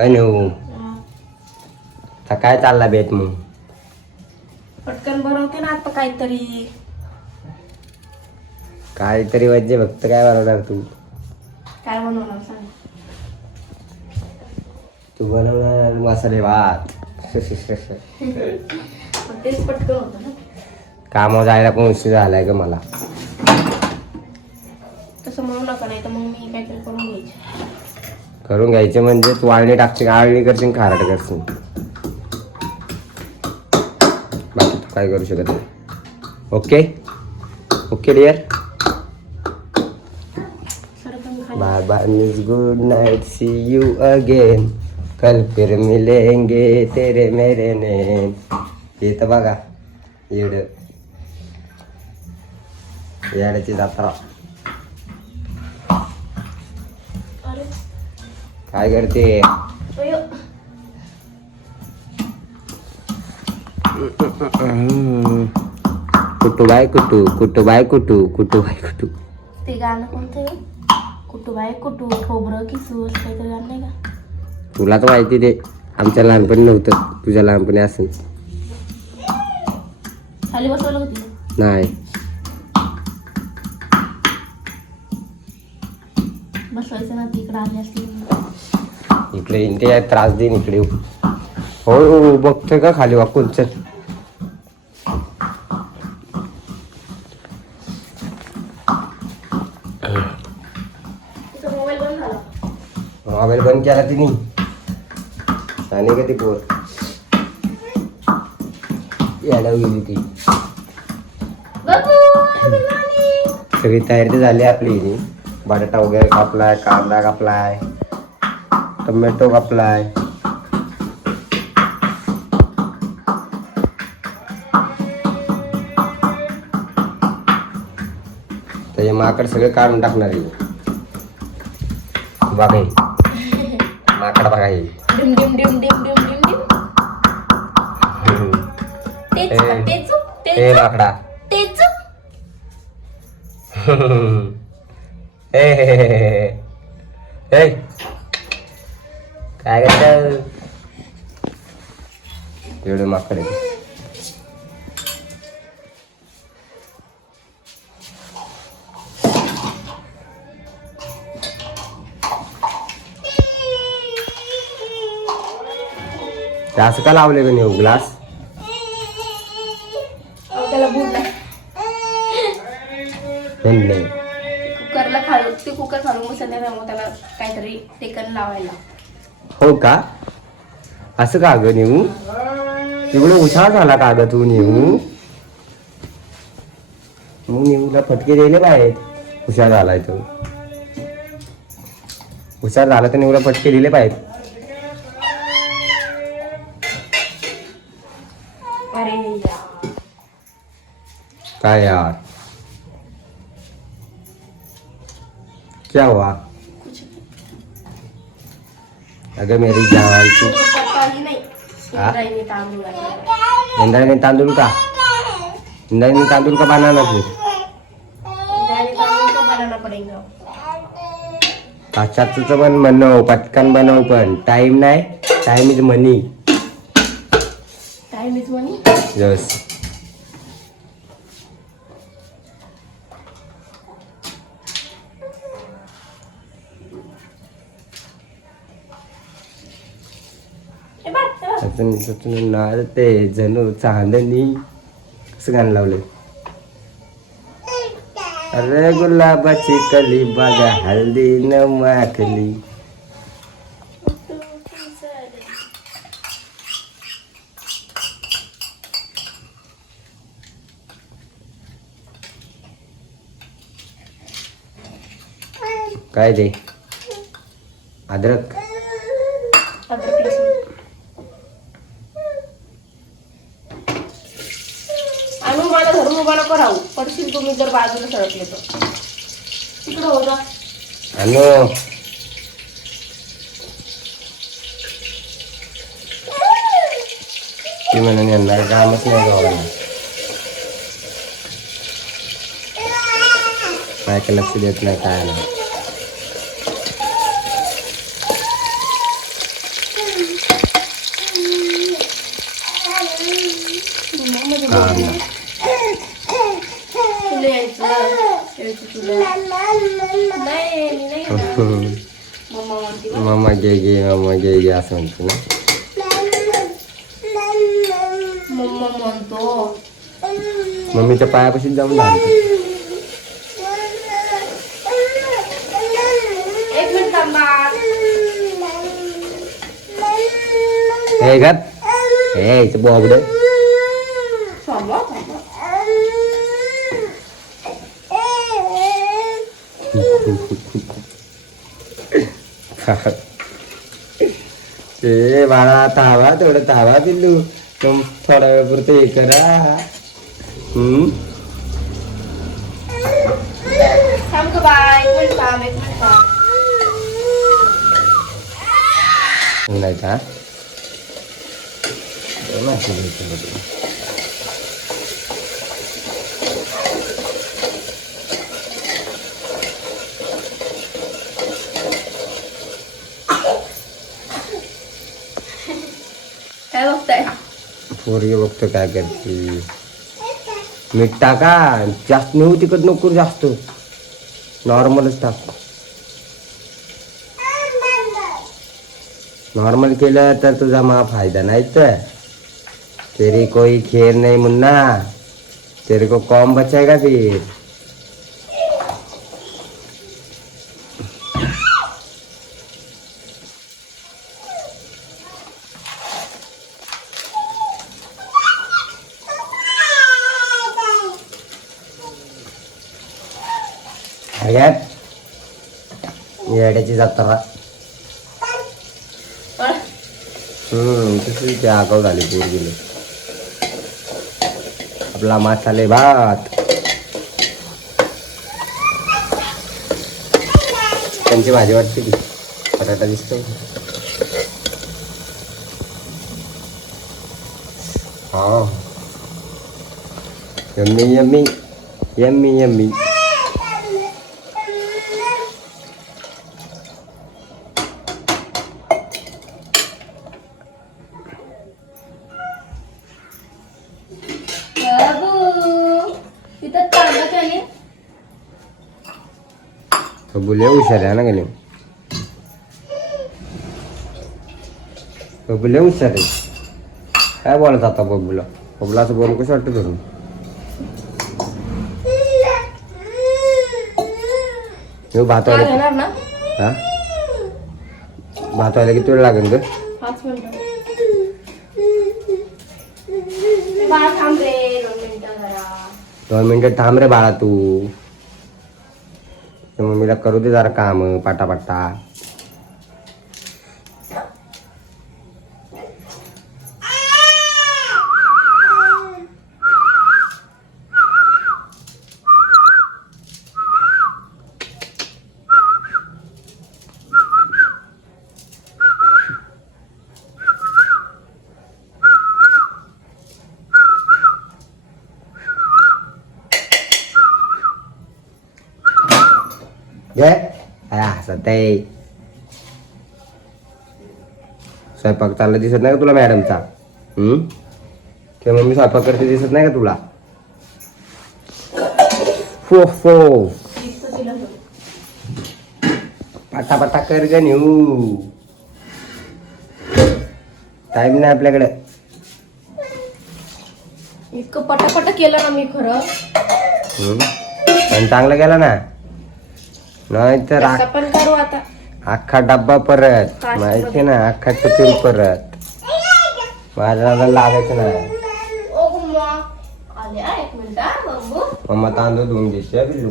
अनु आता काय चालला बेत मग? पटकन बनवते ना आता काहीतरी. काहीतरी वज्जे फक्त काय बनवणार तू? काय बनवणार सांग. तू बनवणार मसाले भात. पण तेच पटकन होतं ना. कामावर जायला पण उशीर झालाय ग मला. तसं म्हणू नका, नाही तर मग मी काहीतरी करून घ्यायचे. करून घ्यायचे म्हणजे तू आळणी टाकशील, आळणी करशील, खाराट करशील. बाकी तू काय करू शकत नाही. Okay okay dear. Bye bye miss good night see you again. कल फिर मिलेंगे तेरे मेरे नैन. हे तर बघा येड येड्याची जत्रा. अरे काय करते? अयो. कुटू बाय कुटू, कुटू बाय कुटू, कुटू बाय कुटू. ते गाणं कोणतं आहे? कुटू बाय कुटू खोबरं किसू असं काहीतरी गाणं नाही का? तुला तर माहिती ते आमच्या लहानपणी नव्हतं, तुझ्या लहानपणी असेल. खाली बसवलं होती. नाही बसवायचं ना, तिकडे आली असली. इकडे ते त्रास देईन इकडे. हो हो बघतोय का खाली वाकून. चल मोबाईल बंद झाला. मोबाईल बंद केला तिने आणि का ती पोर यायला गेली ती. सगळी तयारी तर झाली आपली. बटाटा वगैरे कापलाय, कांदा कापलाय, टोमॅटो कापलाय. त्याचे माकड सगळे काढून टाकणार आहे. बघा हे. माकड बघा हे. Dim dim dim dim dim dim dim. तेच ए माकडा. तेच ए काय करत एवढे माकड आहे. असं का लावले का नाही ग्लास? त्याला बुडला. कुकरला खालून ते कुकर खालून बसले ना, मग त्याला काहीतरी टेकन लावायला. हो का? असं का ग नेऊ? एवढं हुशार झाला का ग तू नेऊ? मग नेऊला फटके दिले पाहिजेत. हुशार झालाय तो. हुशार झाला तर नेऊला फटके दिले पाहिजेत. अरे यार. काय यार? क्या हुआ? कुछ अगं मेरी जान तू काही नाही. हा? इंद्रायणी तांदूळ आहे. इंद्रायणी तांदूळ का? इंद्रायणी तांदूळ का बनाना फिर? इंद्रायणी तांदूळ का बनाना पडेगा. पाश्चात्यचं पण बनव, पटकन बनव, पण टाइम नाही. Time is money. Time is money. Yes. नारते जणू चांदणी. कसं गाणं लावलंय? अरे गुलाबाची कली बघा हल्दी न माखली. काय ते? अद्रक. अद्रक लसूण. आणून मला धरून उभा नको राहू. पडशील तुम्ही जर बाजूला सरकले तर. तिकडं हो जा. अनु ती म्हणून यांना कामच नाही गावाला. काय लक्ष देत नाही काय नाही. कांदा तुला यायचं तुला नाही मी नाही येणार. मम्मा म्हणते बा. मम्मा घे असं म्हणते ना. मम्मा म्हणतो. मम्मीच्या पायापाशी जाऊन लागते. एक मिनिट थांबा. हे गप हे इथं बोबड. थांबा थांबा. ते बाळा थांबा थोडं थांबा पिल्लू. तुम थोड्या वेळापुरतं हे करा. थांब ग बाय. एक मिनिट थांब. नाही का काय बघताय? पोरगी बघतो काय करते. मीठ टाका जास्त नेऊ तिकट नको जास्त नॉर्मलच टाक. नॉर्मल केलं तर तुझा मा फायदा नाही तर तेरी कोई खेर नहीं मुन्ना. तेरे को कौन बचाएगा फिर. येड्याची जत्रा. तशी ते आगाव झाली पोरगीले. आपला मसाले भात. त्यांची भाजी वाटते की बटाटा दिसतोय. हा यम्मी यम्मी यम्मी यम्मी. बबुले हुशार आहे ना गेले. बबुले हुशार आहे. काय बोलत आता बबुला. बबुलाचं बोल कसं वाटतं धरून. भात काय व्हायला घेणार ना? हा भात व्हायला किती वेळ लागेल ग. 5 मिनिटं. बाळा थांब रे 2 मिनिटं जरा. 2 मिनिटं थांब रे बाळा तू. मम्मीला करू दे जरा काम पाटापाटा. घे सत्य. स्वयंपाक चालला दिसत नाही का तुला मॅडमचा. ते मम्मी स्वयंपाक करते दिसत नाही का तुला. फो फो पाटा कर ग नेऊ. टाइम नाही आपल्याकडे. इतकं पटापट केलं ना मी खरं. पण चांगलं केलं ना. नाही तर आता पण करू आता. अख्खा डब्बा परत माहिती ना. अख्खा टिफिन परत. माझ्या नादाला लागायचं नाही. ओ मम्मा आले. एक मिनिट हा बंबू. मम्मा तांदूळ धुवून घेते बिल्लू.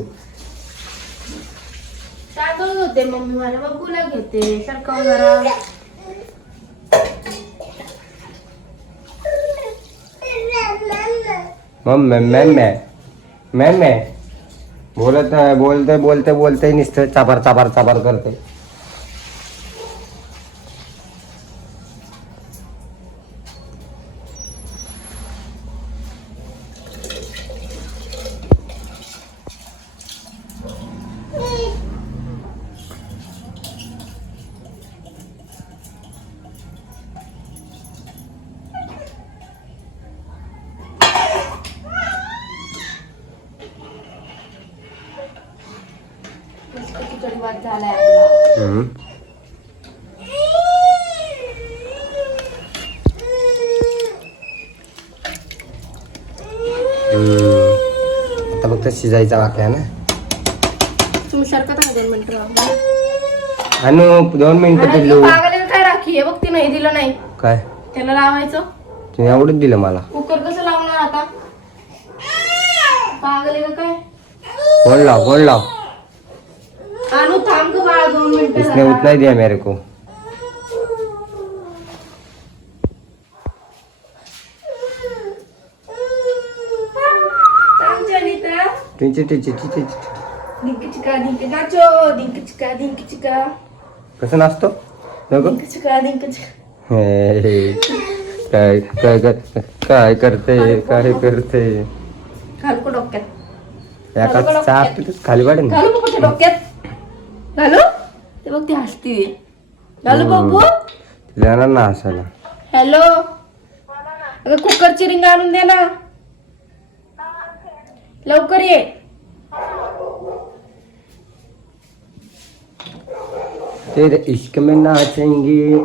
तांदूळ होते मम्मी. माझ्या बंबूला घेते. सरकव जरा. मम्मी बोलते नुसतं चाबार करते. झालाय आपला. हम्म. आता फक्त शिजायचा वाक्य आहे ना. तुम्ही सारखं का 2 मिनिटं अनु 2 मिनिटं पिल्लू. पागल काय राखी हे बघ ती नाही दिलं नाही काय त्याला लावायचं. तुम्ही आवडत दिलं मला. कुकर कसं लावणार आता पागल आहे का काय. फोन लाव आणू थांब गं बाळा 2 मिनिटं इसने जरा. उतना ही दिया मेरे को. थांब जनिता. टिची. डिंक चिका डिंक गाचो डिंक चिका कसं नाचतो नको. डिंक चिका हे, काय करते घालू का डोक्यात. एका चाप तिथेच खाली पाडेन. घालू का कुठे डोक्यात घालू ते बघ ती हसती घालू बाबू. तिला येणार ना हसायला. हॅलो अगं कुकरची रिंग आणून दे ना लवकर ये. तेरे इश्क में नाचेंगे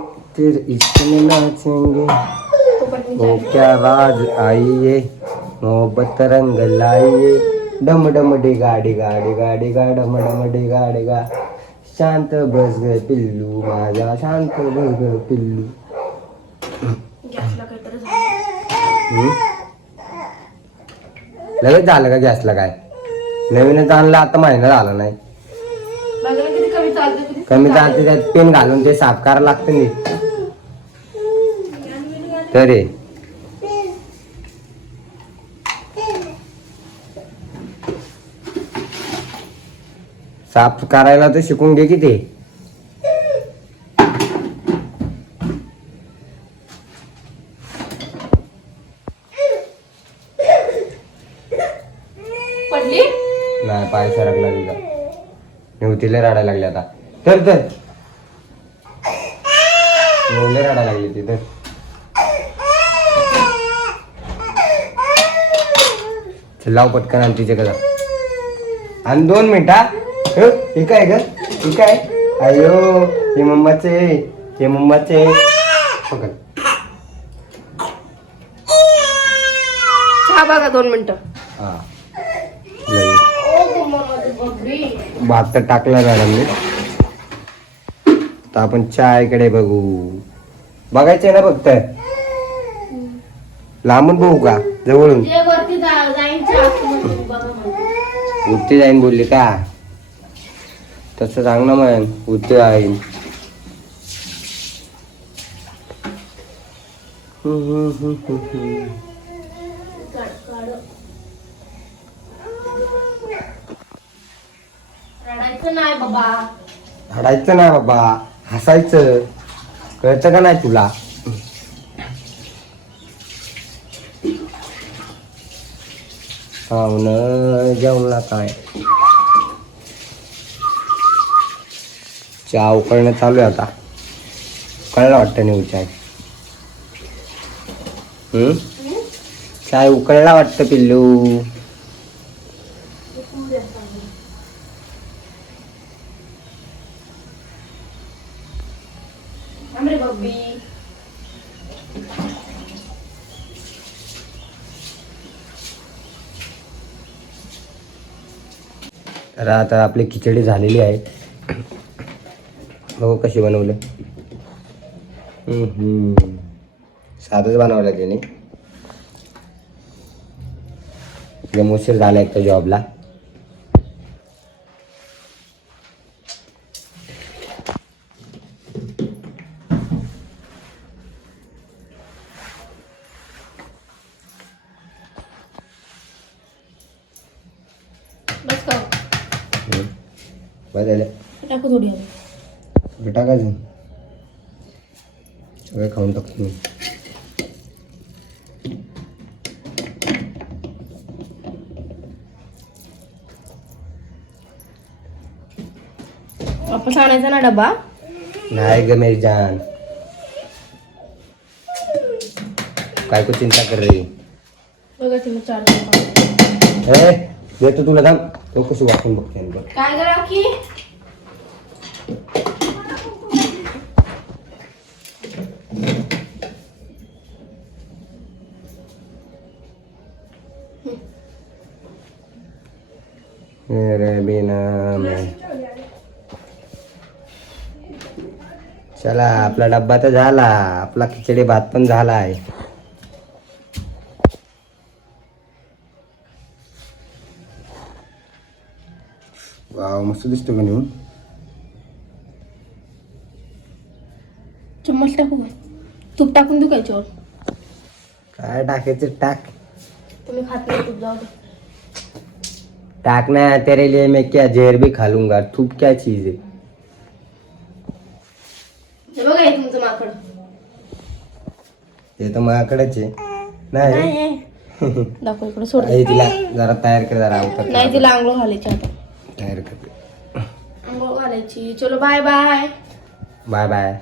वो क्या राज आइए मोहब्बत रंग लाइए डम डम डी गाडी गा डम डम डी गाडी गा. शांत बस ग पिल्लू माझा शांत बस ग पिल्लू. गॅसला काहीतरी झालं. लगेच झालं का गॅसला काय. नवीनच आणलं आता महिना झाला नाही. बघा ना किती कमी चालतं किती कमी चालते त्यात पेन घालून ते साफ करायला लागतं नीट तरी. साफ करायला तर शिकून घे की ते. पडली नाही पाय सरकला तिचा. निवतीला रडायला लागली आता. तर निवले रडायला लागली ती तर. लाव पटकन आणि तिचे कदा आणि 2 मिनिटा. हे काय ग हे काय. अयो हे मम्माचे पकड. चहा बघा 2 मिनिटं. हा लगेच. ओ माझी बकरी. भात तर टाकला मॅडमने. तर आपण चायकडे बघू. बघायचंय ना फक्त. लांबून बघू का जवळून. जे वरती जाईन चहा आतमध्ये बघा म्हणते. उठते जाईन बोलली का. तसं सांग ना मग उठते जाईन. रडायचं नाही बाबा. रडायचं ना बाबा हसायचं. कळतं का नाही तुला. खाऊन जेवला काय. चहा उकळणं चालू आहे आता. उकळला वाटतं नाही चाय. चाय उकळला वाटतं पिल्लू. अरे बब्बी तर आता आपली खिचडी झालेली आहे. बघू कशी बनवले. साधंच बनवलं त्याने. एकदम उशीर झाला एक तर जॉबला. बस का बरं झालं. टाकू थोडी टाकायचं सगळं खाऊन टाकतो मी. वापस आणायचा ना डबा. नाही ग मेरी जान. काय को चिंता कर रही. बघा तुम्ही 4 ए देतो तुला थांब. तो कसं वाचून बघते. काय करा की तेरे बिना मैं. चला आपला डब्बा तर झाला. आपला खिचडी भात पण झाला आहे. वाव मस्त दिसतो का नेऊन. चम्मच टाकू का? तूप टाकून देऊ का याच्यावर? काय टाकायचं टाक. तुम्ही खात नाही तूप, जाऊ दे. टाकना है तेरे लिए मैं क्या जहर भी खा लूंगा. तूप क्या चीज है. हे बघा हे तुमचं माकड. ते तर माझ्याकडेच आहे. नाही नाही दाखव इकडे, सोड. आई तिला जरा तयार कर जरा अवतार नाही, तिला आंघोळ घालायची आता. तयार कर. आंघोळ घालायची. चलो बाय बाय. Bye bye.